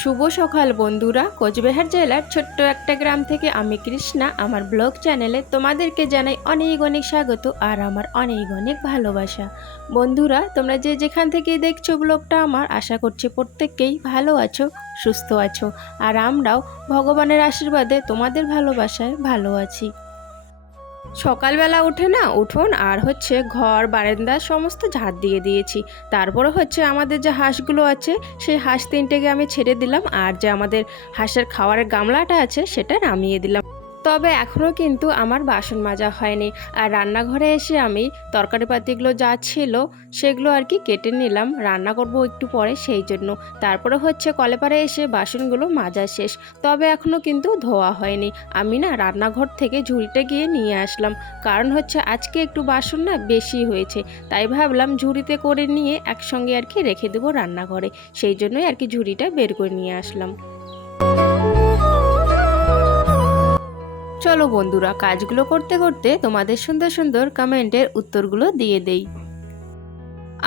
শুভ সকাল বন্ধুরা। কোচবিহার জেলার ছোট্ট একটা গ্রাম থেকে আমি কৃষ্ণা। আমার ব্লগ চ্যানেলে তোমাদেরকে জানাই অনেক অনেক স্বাগত আর আমার অনেক অনেক ভালোবাসা। বন্ধুরা, তোমরা যে যেখান থেকে দেখছ ব্লগটা আমার, আশা করছি প্রত্যেককেই ভালো আছো, সুস্থ আছো। আর আমরাও ভগবানের আশীর্বাদে তোমাদের ভালোবাসায় ভালো আছি। সকালবেলা উঠে না উঠোন আর হচ্ছে ঘর, বারান্দা সমস্ত ঝাড় দিয়ে দিয়েছি। তারপরে হচ্ছে আমাদের যে হাঁসগুলো আছে, সেই হাঁস তিনটেকে আমি ছেড়ে দিলাম আর যে আমাদের হাঁসের খাওয়ারের গামলাটা আছে, সেটা নামিয়ে দিলাম। তবে এখনও কিন্তু আমার বাসন মাজা হয়নি। আর রান্নাঘরে এসে আমি তরকারিপাতিগুলো যা ছিল সেগুলো আর কি কেটে নিলাম। রান্না করব একটু পরে সেই জন্য। তারপরে হচ্ছে কলেপারে এসে বাসনগুলো মাজা শেষ। তবে এখনও কিন্তু ধোয়া হয়নি। আমি না রান্নাঘর থেকে ঝুড়িটা গিয়ে নিয়ে আসলাম। কারণ হচ্ছে আজকে একটু বাসন না বেশি হয়েছে। তাই ভাবলাম ঝুড়িতে করে নিয়ে একসঙ্গে আর কি রেখে দেবো রান্নাঘরে। সেই জন্যই আর কি ঝুড়িটা বের করে নিয়ে আসলাম। চলো বন্ধুরা, কাজগুলো করতে করতে তোমাদের সুন্দর সুন্দর কমেন্টের উত্তরগুলো দিয়ে দেই।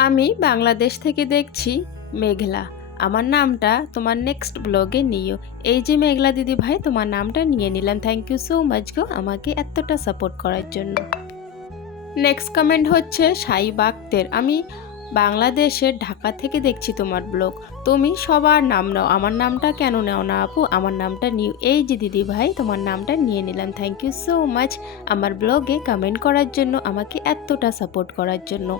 আমি বাংলাদেশ থেকে দেখছি মেঘলা। আমার নামটা তোমার নেক্সট ব্লগে নিও। এই যে মেঘলা দিদি ভাই, তোমার নামটা নিয়ে নিলাম। থ্যাংক ইউ সো মাচ গো আমাকে এতটা সাপোর্ট করার জন্য। নেক্সট কমেন্ট হচ্ছে সাই বাক্তের আমি বাংলাদেশের ঢাকা থেকে দেখছি তোমার ব্লগ। তুমি সবার নাম নাও। আমার নামটা কেন নাও না আপু? আমার নামটা নিউ এই যে দিদি ভাই, তোমার নামটা নিয়ে নিলাম। থ্যাংক ইউ সো মাচ আমার ব্লগে কমেন্ট করার জন্য, আমাকে এতটা সাপোর্ট করার জন্য।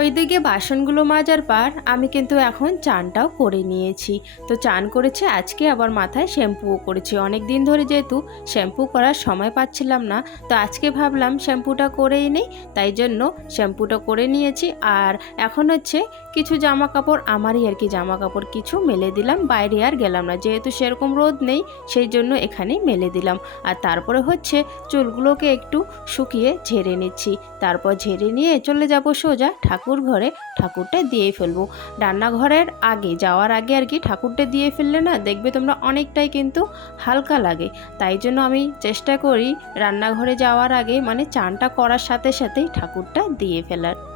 ওইদিকে বাসনগুলো মাজার পার, আমি কিন্তু এখন চানটাও করে নিয়েছি। তো চান করেছে, আজকে আবার মাথায় শ্যাম্পুও করেছি। অনেক দিন ধরে যেহেতু শ্যাম্পু করার সময় পাচ্ছিলাম না, তো আজকে ভাবলাম শ্যাম্পুটা করেই নেই, তাই জন্য শ্যাম্পুটা করে নিয়েছি। আর এখন হচ্ছে কিছু জামা কাপড় আমারই আর কি জামা কাপড় কিছু মেলে দিলাম, বাইরে আর গেলাম না। যেহেতু সেরকম রোদ নেই, সেই জন্য এখানেই মেলে দিলাম। আর তারপরে হচ্ছে চুলগুলোকে একটু শুকিয়ে ঝেড়ে নিচ্ছি। তারপর ঝেড়ে নিয়ে চলে যাব সোজা ঠাকুর ঘরে ঠাকুরটা দিয়ে ফেলব। রান্নাঘরের আগে, যাওয়ার আগে আর কি ঠাকুরটা দিয়ে ফেললে না দেখবে তোমরা অনেকটাই কিন্তু হালকা লাগে। তাই জন্য আমি চেষ্টা করি রান্নাঘরে যাওয়ার আগে মানে চানটা করার সাথে সাথেই ঠাকুরটা দিয়ে ফেলার।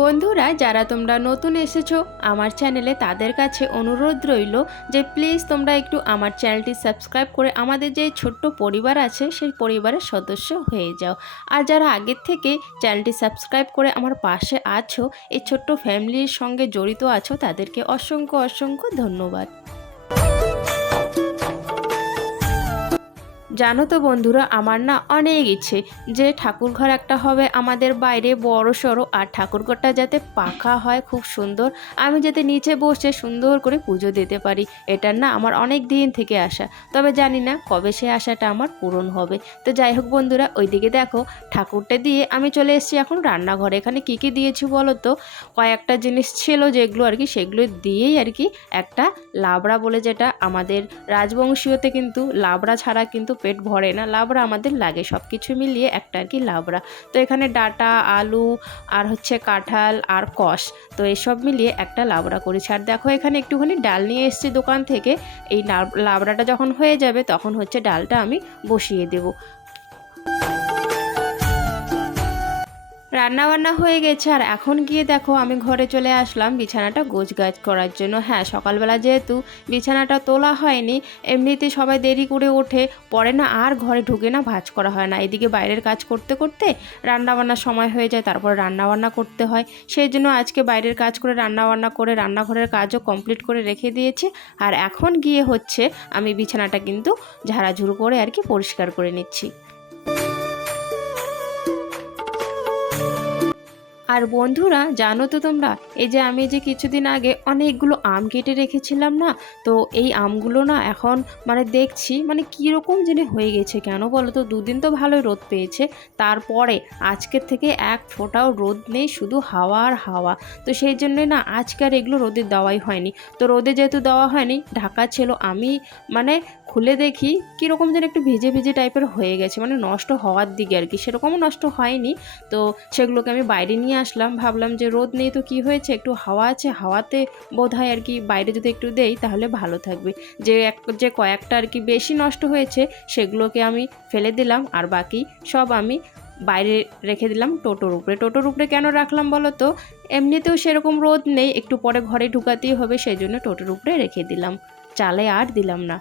বন্ধুরা, যারা তোমরা নতুন এসেছ, আমার চ্যানেলে তাদের কাছে অনুরোধ রইল যে প্লিজ তোমরা একটু আমার চ্যানেলটি সাবস্ক্রাইব করে আমাদের যে ছোট্ট পরিবার আছে, সেই পরিবারের সদস্য হয়ে যাও। আর যারা আগের থেকে চ্যানেলটি সাবস্ক্রাইব করে আমার পাশে আছো, এই ছোট্ট ফ্যামিলির সঙ্গে জড়িত আছো, তাদেরকে অসংখ্য অসংখ্য ধন্যবাদ। জানো তো বন্ধুরা, আমার না অনেক ইচ্ছে যে ঠাকুর ঘর একটা হবে আমাদের বাইরে বড় সড়ো, আর ঠাকুরঘরটা যাতে পাখা হয় খুব সুন্দর, আমি যাতে নিচে বসে সুন্দর করে পুজো দিতে পারি, এটার না আমার অনেক দিন থেকে আসা তবে জানি না কবে সে আশাটা আমার পূরণ হবে। তো যাই হোক বন্ধুরা, ওইদিকে দেখো, ঠাকুরটা দিয়ে আমি চলে এসেছি এখন রান্নাঘরে। এখানে কী কী দিয়েছি বলো তো? কয়েকটা জিনিস ছিল যেগুলো আর কি, সেগুলো দিয়েই আর কি একটা লাবড়া বলে যেটা আমাদের রাজবংশীয়তে কিন্তু, লাবড়া ছাড়া কিন্তু পেট ভরে না, লাবড়া আমাদের লাগে। সব কিছু মিলিয়ে একটা আর কি লাবড়া। তো এখানে ডাটা, আলু আর হচ্ছে কাঁঠাল আর কষ, তো এসব মিলিয়ে একটা লাবড়া করেছি। আর দেখো এখানে একটুখানি ডাল নিয়ে এসছি দোকান থেকে। এই লাব- লাবড়াটা যখন হয়ে যাবে তখন হচ্ছে ডালটা আমি বসিয়ে দেবো। রান্না বান্না হয়ে গেছে, আর এখন গিয়ে দেখো আমি ঘরে চলে আসলাম বিছানাটা গোছ গাছ করার জন্য। হ্যাঁ সকালবেলা যেহেতু বিছানাটা তোলা হয়নি, এমনিতে সবাই দেরি করে ওঠে, পরে না আর ঘরে ঢুকে না ভাজ করা হয় না। এদিকে বাইরের কাজ করতে করতে রান্নাবান্নার সময় হয়ে যায়, তারপর রান্নাবান্না করতে হয়। সেই জন্য আজকে বাইরের কাজ করে রান্নাবান্না করে রান্নাঘরের কাজও কমপ্লিট করে রেখে দিয়েছি। আর এখন গিয়ে হচ্ছে আমি বিছানাটা কিন্তু ঝাড়াঝুড়ো করে আর কি পরিষ্কার করে নিচ্ছি। আর বন্ধুরা, জানো তো তোমরা, এই যে আমি যে কিছুদিন আগে অনেকগুলো আম কেটে রেখেছিলাম না, তো এই আমগুলো না এখন মানে দেখছি মানে কীরকম যেন হয়ে গেছে কেন বলো তো? দুদিন তো ভালোই রোদ পেয়েছে, তারপরে আজকের থেকে এক ফোঁটাও রোদ নেই, শুধু হাওয়া আর হাওয়া। তো সেই জন্যই না আজকে আর এগুলো রোদে দেওয়াই হয়নি। তো রোদে যেহেতু দেওয়া হয়নি, ঢাকা ছিল আমি মানে খুলে দেখি কীরকম যেন একটু ভিজে ভিজে টাইপের হয়ে গেছে। মানে নষ্ট হওয়ার দিকে আর কি। সেরকমও নষ্ট হয়নি। তো সেগুলোকে আমি বাইরে নিয়ে আসলাম। ভাবলাম যে রোদ নেই তো কি হয়েছে? একটু হাওয়া আছে? হাওয়াতে বোধ হয় আর কি বাইরে যদি একটু দেই তাহলে ভালো থাকবে। যে এক, যে কয়েকটা আর কি বেশি নষ্ট হয়েছে সেগুলোকে আমি ফেলে দিলাম। আর বাকি সব আমি বাইরে রেখে দিলাম টোটোর উপরে। টোটোর উপরে কেন রাখলাম বলো তো? এমনিতেও সেরকম রোদ নেই। একটু পরে ঘরে ঢুকাতেই হবে। সেই জন্য টোটোর উপরে রেখে দিলাম। চালে আর দিলাম না।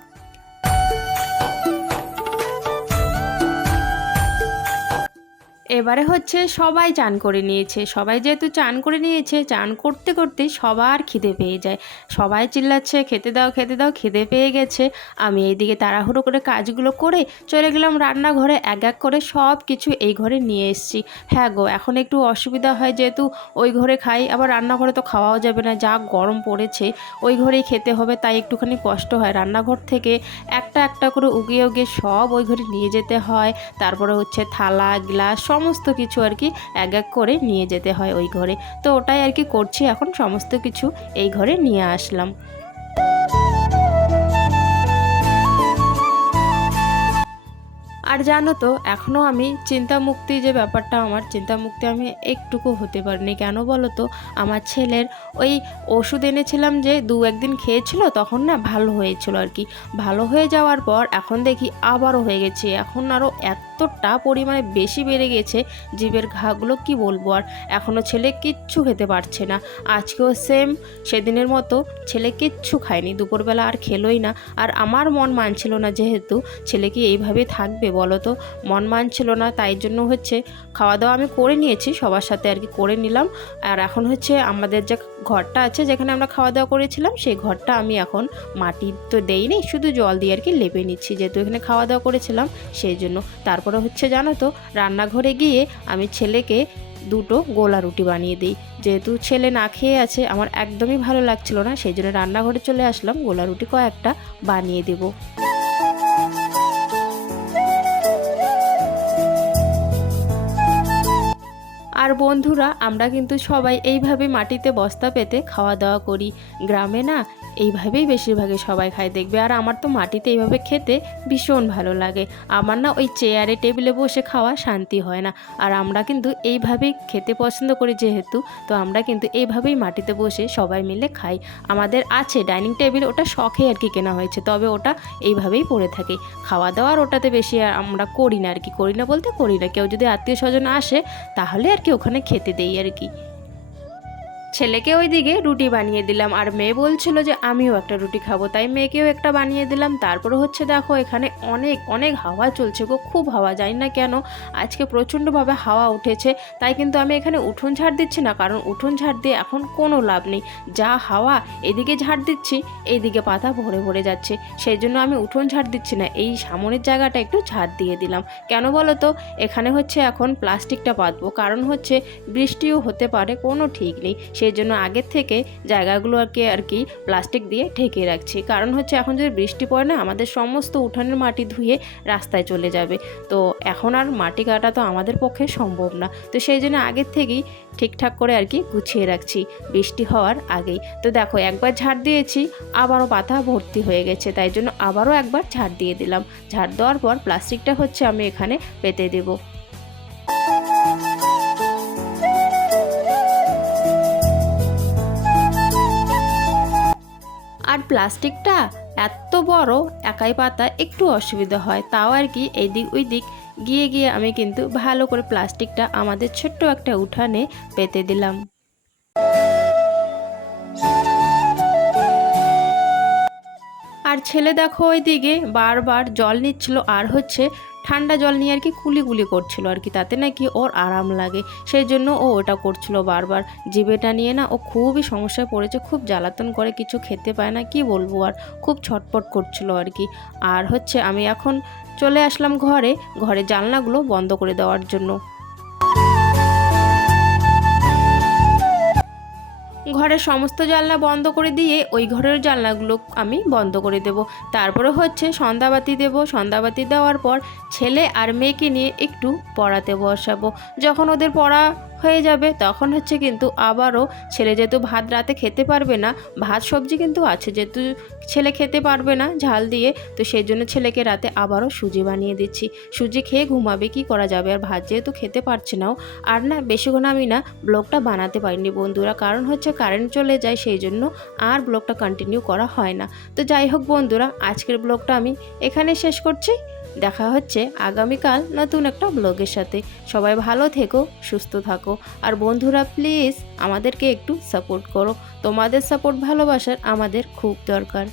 এবারে হচ্ছে সবাই চান করে নিয়েছে। সবাই যেহেতু চান করে নিয়েছে, চান করতে করতে সবার খিদে পেয়ে যায়। সবাই চিল্লাচ্ছে, খেতে দাও খেতে দাও, খিদে পেয়ে গেছে। আমি এইদিকে তাড়াহুড়ো করে কাজগুলো করে চলে গেলাম রান্নাঘরে। এক এক করে সব কিছু এই ঘরে নিয়ে এসেছি। হ্যাঁ গো, এখন একটু অসুবিধা হয় যেহেতু ওই ঘরে খাই, আবার রান্নাঘরে তো খাওয়াও যাবে না। যা গরম পড়েছে, ওই ঘরেই খেতে হবে, তাই একটুখানি কষ্ট হয় রান্নাঘর থেকে। একটা একটা করে উগিয়ে উগিয়ে সব ওই ঘরে নিয়ে যেতে হয়। তারপরে হচ্ছে থালা, গ্লাস সমস্ত কিছু আর কি এক এক করে নিয়ে যেতে হয় ওই ঘরে। তো ওটাই আর কি করছি এখন, সমস্ত কিছু এই ঘরে নিয়ে আসলাম। আর জানো তো এখনও আমি চিন্তামুক্তি যে ব্যাপারটা, আমার চিন্তামুক্তি আমি একটুকু হতে পারিনি। কেন বলো তো? আমার ছেলের ওই ওষুধ এনেছিলাম যে দু একদিন খেয়েছিল, তখন না ভালো হয়েছিল আর কি। ভালো হয়ে যাওয়ার পর এখন দেখি আবারও হয়ে গেছে। এখন আরও এতটা পরিমাণে বেশি বেড়ে গেছে, জীবের ঘাগুলো কি বলব আর? এখনও ছেলে কিচ্ছু খেতে পারছে না। আজকেও সেম সেদিনের মতো ছেলে কিচ্ছু খায়নি। দুপুরবেলা আর খেলোই না। আর আমার মন মানছিল না যেহেতু ছেলে কি এইভাবে থাকবে বলো তো? মন মানছিল না, তাই জন্য হচ্ছে খাওয়া দাওয়া আমি করে নিয়েছি, সবার সাথে আর কি করে নিলাম। আর এখন হচ্ছে আমাদের যে ঘরটা আছে যেখানে আমরা খাওয়া দাওয়া করেছিলাম, সেই ঘরটা আমি এখন মাটি তো দেইনি, শুধু জল দিয়ে আর কি লেপে নিচ্ছি, যেহেতু এখানে খাওয়া দাওয়া করেছিলাম, সেই জন্য। তারপরে হচ্ছে জানো তো, রান্নাঘরে গিয়ে আমি ছেলেকে দুটো গোলা রুটি বানিয়ে দিই। যেহেতু ছেলে না খেয়ে আছে, আমার একদমই ভালো লাগছিল না, সেই জন্য রান্নাঘরে চলে আসলাম, গোলা রুটি কয়েকটা বানিয়ে দেবো। বন্ধুরা আমরা কিন্তু সবাই এইভাবে মাটিতে বস্তা পেতে খাওয়া দাওয়া করি। গ্রামে না এইভাবেই বেশিরভাগই সবাই খায়, দেখবে। আর আমার তো মাটিতে এইভাবে খেতে ভীষণ ভালো লাগে। আমার না ওই চেয়ারে টেবিলে বসে খাওয়া শান্তি হয় না। আর আমরা কিন্তু এইভাবেই খেতে পছন্দ করি যেহেতু, তো আমরা কিন্তু এইভাবেই মাটিতে বসে সবাই মিলে খাই। আমাদের আছে ডাইনিং টেবিল ওটা শখে আর কি কেনা হয়েছে, তবে ওটা এইভাবেই পড়ে থাকে। খাওয়া দাওয়ার ওটাতে বেশি আর আমরা করি না আর কি, করি না বলতে করি না। কেউ যদি আত্মীয় স্বজন আসে, তাহলে আর কি ওখানে খেতে দেই আর কি। ছেলেকে ওইদিকে রুটি বানিয়ে দিলাম। আর মেয়ে বলছিল যে, আমিও একটা রুটি খাব। তাই মেয়েকেও একটা বানিয়ে দিলাম। তারপরে হচ্ছে দেখো, এখানে অনেক অনেক হাওয়া চলছে গো। খুব হাওয়া, জানি না কেন। আজকে প্রচণ্ডভাবে হাওয়া উঠেছে। তাই কিন্তু আমি এখানে উঠোন ঝাড় দিচ্ছি না, কারণ উঠোন ঝাড় দিয়ে এখন কোনো লাভ নেই। যা হাওয়া, এদিকে ঝাড় দিচ্ছি, এইদিকে পাতা ভরে ভরে যাচ্ছে। সেই জন্য আমি উঠোন ঝাড় দিচ্ছি না। এই সামনের জায়গাটা একটু ঝাড় দিয়ে দিলাম। কেন বলো তো? এখানে হচ্ছে এখন প্লাস্টিকটা পাতবো কারণ হচ্ছে বৃষ্টিও হতে পারে, কোনো ঠিক নেই। সেই জন্য আগের থেকে জায়গাগুলোকে আর কি প্লাস্টিক দিয়ে ঢেকে রাখছি। কারণ হচ্ছে এখন যদি বৃষ্টি পড়ে না, আমাদের সমস্ত উঠানের মাটি ধুয়ে রাস্তায় চলে যাবে। তো এখন আর মাটি কাটা তো আমাদের পক্ষে সম্ভব না। তো সেই জন্য আগের থেকেই ঠিকঠাক করে আর কি গুছিয়ে রাখছি, বৃষ্টি হওয়ার আগেই। তো দেখো, একবার ঝাড় দিয়েছি, আবারও পাতা ভর্তি হয়ে গেছে। তাই জন্য আবারও একবার ঝাড় দিয়ে দিলাম। ঝাড় দেওয়ার পর প্লাস্টিকটা হচ্ছে আমি এখানে পেতে দেবো। প্লাস্টিকটা এত বড়, একাই পাতা একটু অসুবিধা হয়। তাও আর কি এদিক ওই দিক গিয়ে গিয়ে আমি কিন্তু ভালো করে প্লাস্টিকটা আমাদের ছোট্ট একটা উঠানে পেতে দিলাম। আর ছেলে দেখো ওইদিকে বারবার জল নিচ্ছিল, আর হচ্ছে ঠান্ডা জল নিয়ে আর কি কুলি কুলি করছিল আর কি, তাতে নাকি ওর আরাম লাগে। সেই জন্য ও ওটা করছিল বারবার। জিভেটা নিয়ে না ও খুবই সমস্যায় পড়েছে, খুব জ্বালাতন করে, কিছু খেতে পায় না, কি বলব? আর খুব ছটপট করছিল আর কি। আর হচ্ছে আমি এখন চলে আসলাম ঘরে ঘরে জানলাগুলো বন্ধ করে দেওয়ার জন্য। ঘরের সমস্ত জানলা বন্ধ করে দিয়ে ওই ঘরের জানলাগুলো আমি বন্ধ করে দেব। তারপরে হচ্ছে সন্ধ্যাবাতি দেব। সন্ধ্যাবাতি দেওয়ার পর ছেলে আর মেয়েকে নিয়ে একটু পড়াতে বসাবো। যখন ওদের পড়া হয়ে যাবে, তখন হচ্ছে কিন্তু আবারও ছেলে যেহেতু ভাত রাতে খেতে পারবে না, ভাত, সবজি কিন্তু আছে, যেহেতু ছেলে খেতে পারবে না ঝাল দিয়ে, তো সেই জন্য ছেলেকে রাতে আবারও সুজি বানিয়ে দিচ্ছি। সুজি খেয়ে ঘুমাবে, কি করা যাবে? আর ভাত যেহেতু খেতে পারছে নাও, আর না বেশিক্ষণ আমি না ব্লগটা বানাতে পারিনি বন্ধুরা, কারণ হচ্ছে কারেন্ট চলে যায়, সেই জন্য আর ব্লগটা কন্টিনিউ করা হয় না। তো যাই হোক বন্ধুরা, আজকের ব্লগটা আমি এখানে শেষ করছি। দেখা হচ্ছে আগামীকাল নতুন একটা ব্লগের সাথে। সবাই ভালো থেকো, সুস্থ থাকো। আর বন্ধুরা প্লিজ আমাদেরকে একটু সাপোর্ট করো। তোমাদের সাপোর্ট ভালোবাসার আমাদের খুব দরকার।